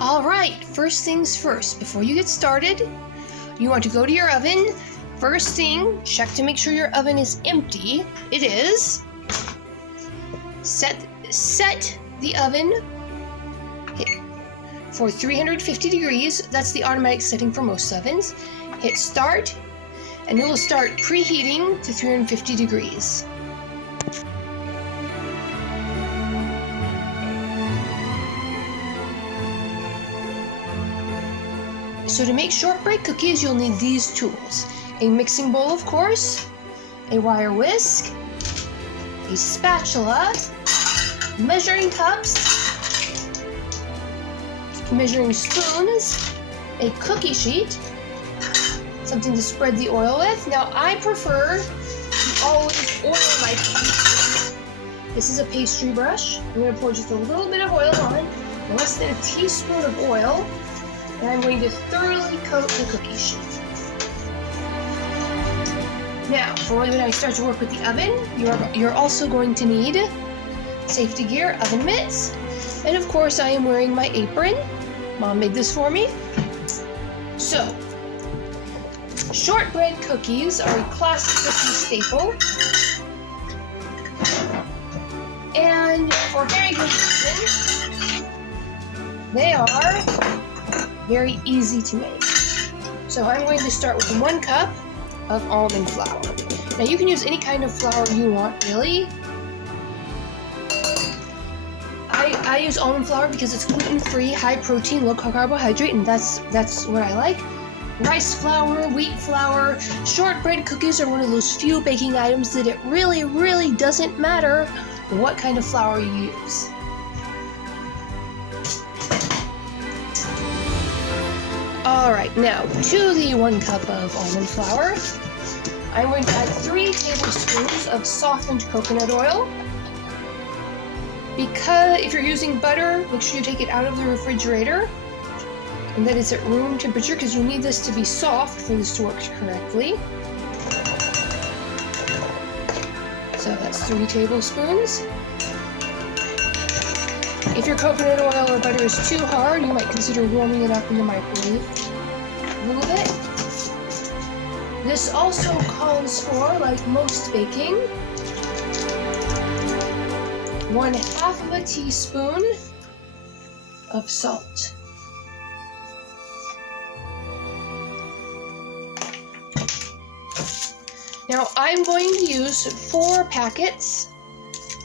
All right, first things first, before you get started, you want to go to your oven. First thing, check to make sure your oven is empty. It is. Set the oven for 350 degrees. That's the automatic setting for most ovens. Hit start, and it will start preheating to 350 degrees. So to make shortbread cookies, you'll need these tools. A mixing bowl, of course, a wire whisk, a spatula, measuring cups, measuring spoons, a cookie sheet, something to spread the oil with. Now, I prefer to always oil my cookies. This is a pastry brush. I'm going to pour just a little bit of oil on, less than a teaspoon of oil, and I'm going to thoroughly coat the cookie sheet. Now, for when I start to work with the oven, you're also going to need safety gear, oven mitts, and of course I am wearing my apron. Mom made this for me. So, shortbread cookies are a classic cookie staple, and for very good reason, they are very easy to make. So I'm going to start with 1 cup of almond flour. Now you can use any kind of flour you want, really. I use almond flour because it's gluten-free, high protein, low carbohydrate, and that's what I like. Rice flour, wheat flour. Shortbread cookies are one of those few baking items that it really doesn't matter what kind of flour you use. Alright, now to the 1 cup of almond flour, I'm going to add 3 tablespoons of softened coconut oil. Because if you're using butter, make sure you take it out of the refrigerator and that it's at room temperature, because you need this to be soft for this to work correctly. So that's 3 tablespoons. If your coconut oil or butter is too hard, you might consider warming it up in the microwave a little bit. This also calls for, like most baking, 1/2 of a teaspoon of salt. Now I'm going to use 4 packets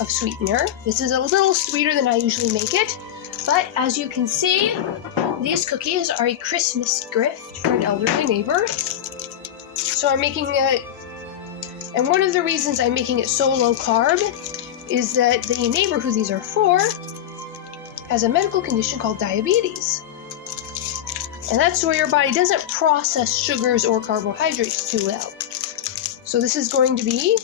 of sweetener. This is a little sweeter than I usually make it, but as you can see, these cookies are a Christmas gift for an elderly neighbor. So I'm making it, and one of the reasons I'm making it so low carb is that the neighbor who these are for has a medical condition called diabetes. And that's where your body doesn't process sugars or carbohydrates too well. So this is going to be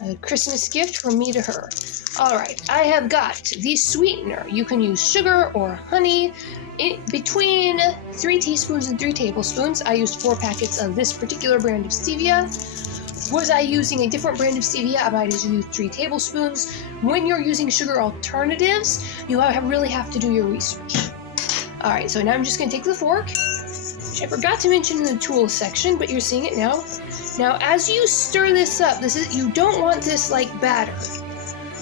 a Christmas gift from me to her. Alright, I have got the sweetener. You can use sugar or honey. Between 3 teaspoons and 3 tablespoons. I used 4 packets of this particular brand of stevia. Was I using a different brand of stevia, I might have used 3 tablespoons. When you're using sugar alternatives, you really have to do your research. Alright, so now I'm just going to take the fork, which I forgot to mention in the tools section, but you're seeing it now. Now, as you stir this up, you don't want this like batter.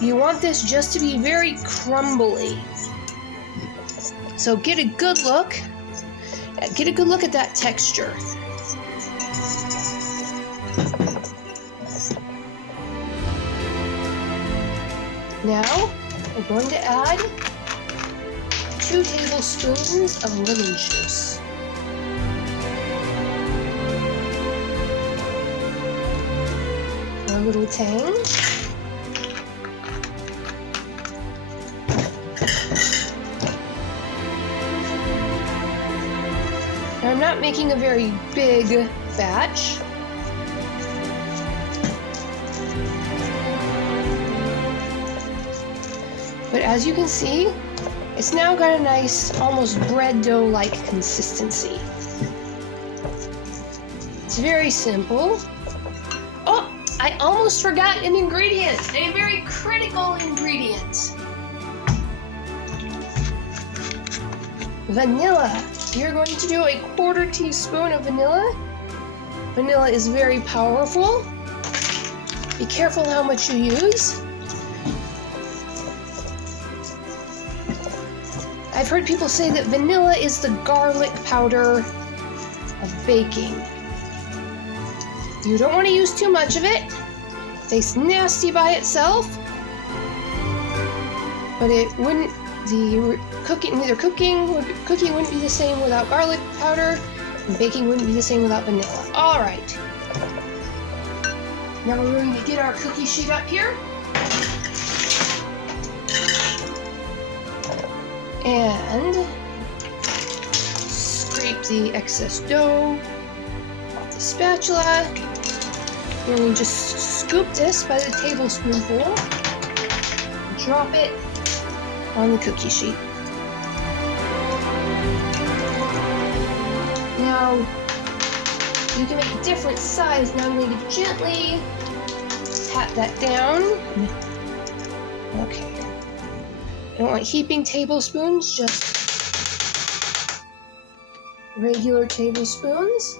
You want this just to be very crumbly. So get a good look. Get a good look at that texture. Now, we're going to add 2 tablespoons of lemon juice. For a little tang. Now, I'm not making a very big batch. But as you can see, it's now got a nice, almost bread dough-like consistency. It's very simple. Oh, I almost forgot an ingredient, a very critical ingredient. vanilla. You're going to do a 1/4 teaspoon of vanilla. Vanilla is very powerful. Be careful how much you use. I've heard people say that vanilla is the garlic powder of baking. You don't want to use too much of it. It tastes nasty by itself, but it wouldn't. The cookie wouldn't be the same without garlic powder, and baking wouldn't be the same without vanilla. All right. Now we're going to get our cookie sheet up here. And scrape the excess dough off the spatula. And we just scoop this by the tablespoonful and drop it on the cookie sheet. Now, you can make a different size. Now I'm going to gently pat that down. Okay. I don't want heaping tablespoons, just regular tablespoons.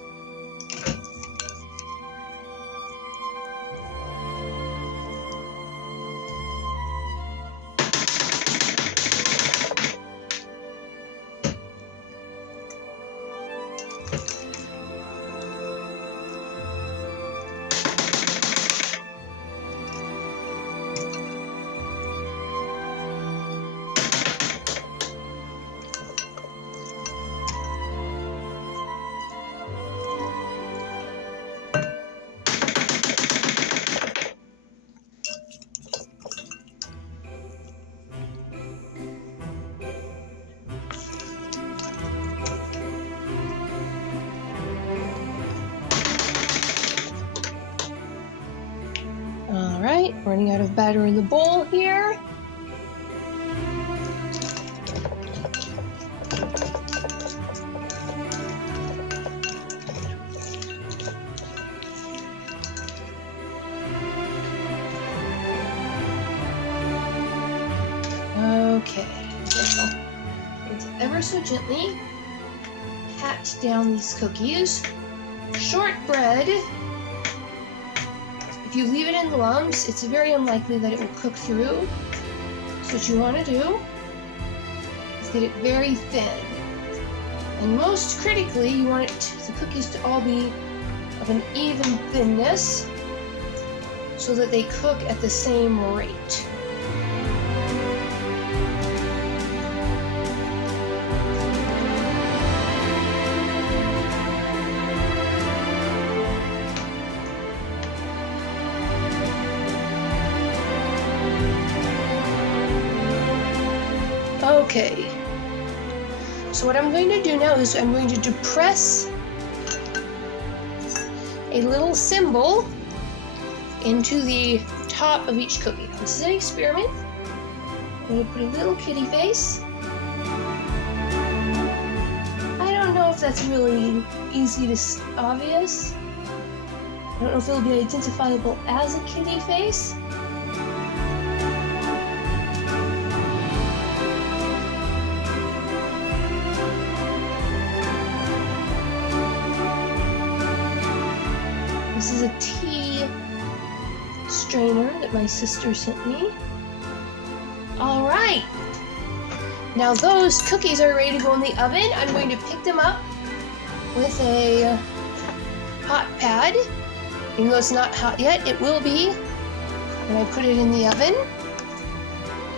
Alright, running out of batter in the bowl here. Okay, ever so gently pat down these cookies. Shortbread, if you leave it in lumps, it's very unlikely that it will cook through. So what you want to do is get it very thin. And most critically, you want the cookies to all be of an even thinness so that they cook at the same rate. Okay, so what I'm going to do now is I'm going to depress a little symbol into the top of each cookie. This is an experiment. I'm going to put a little kitty face. I don't know if that's really easy to obvious. I don't know if it'll be identifiable as a kitty face. This is a tea strainer that my sister sent me. All right. Now those cookies are ready to go in the oven. I'm going to pick them up with a hot pad. Even though it's not hot yet, it will be when I put it in the oven.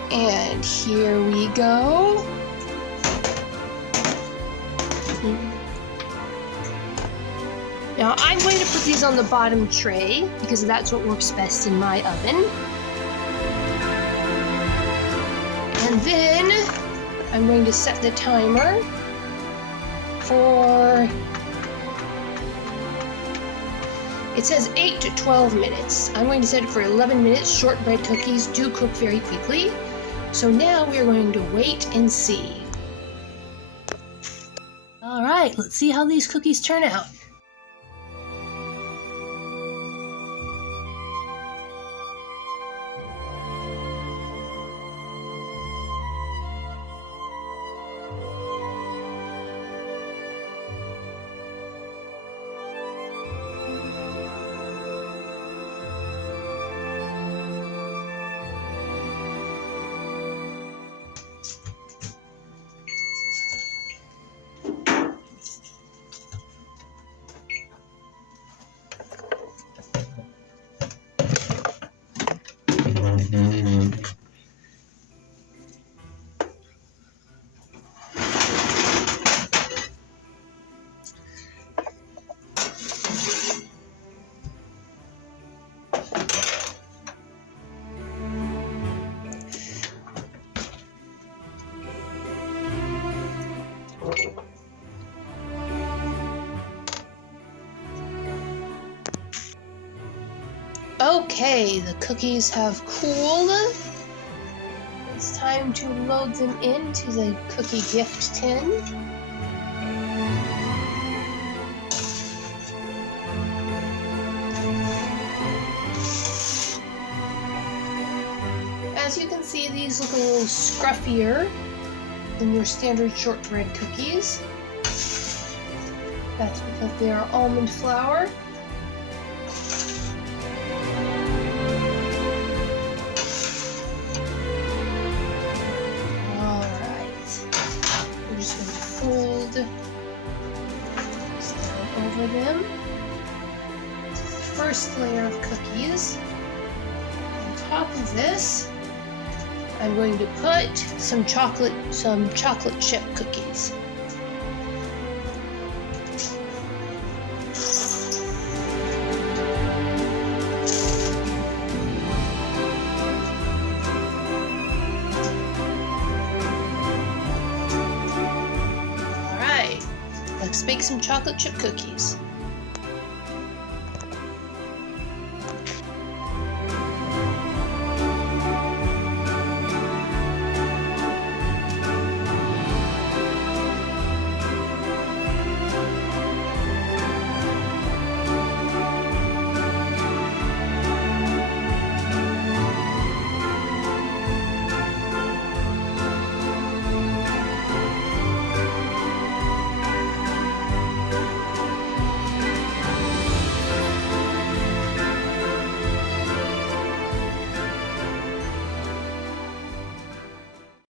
And here we go. Now I'm going to put these on the bottom tray because that's what works best in my oven. And then I'm going to set the timer for, it says 8 to 12 minutes. I'm going to set it for 11 minutes. Shortbread cookies do cook very quickly. So now we're going to wait and see. All right, let's see how these cookies turn out. Okay, the cookies have cooled. It's time to load them into the cookie gift tin. As you can see, these look a little scruffier than your standard shortbread cookies. That's because they are almond flour. We're just going to fold this down over them. First layer of cookies. On top of this, I'm going to put some chocolate chip cookies. Let's bake some chocolate chip cookies.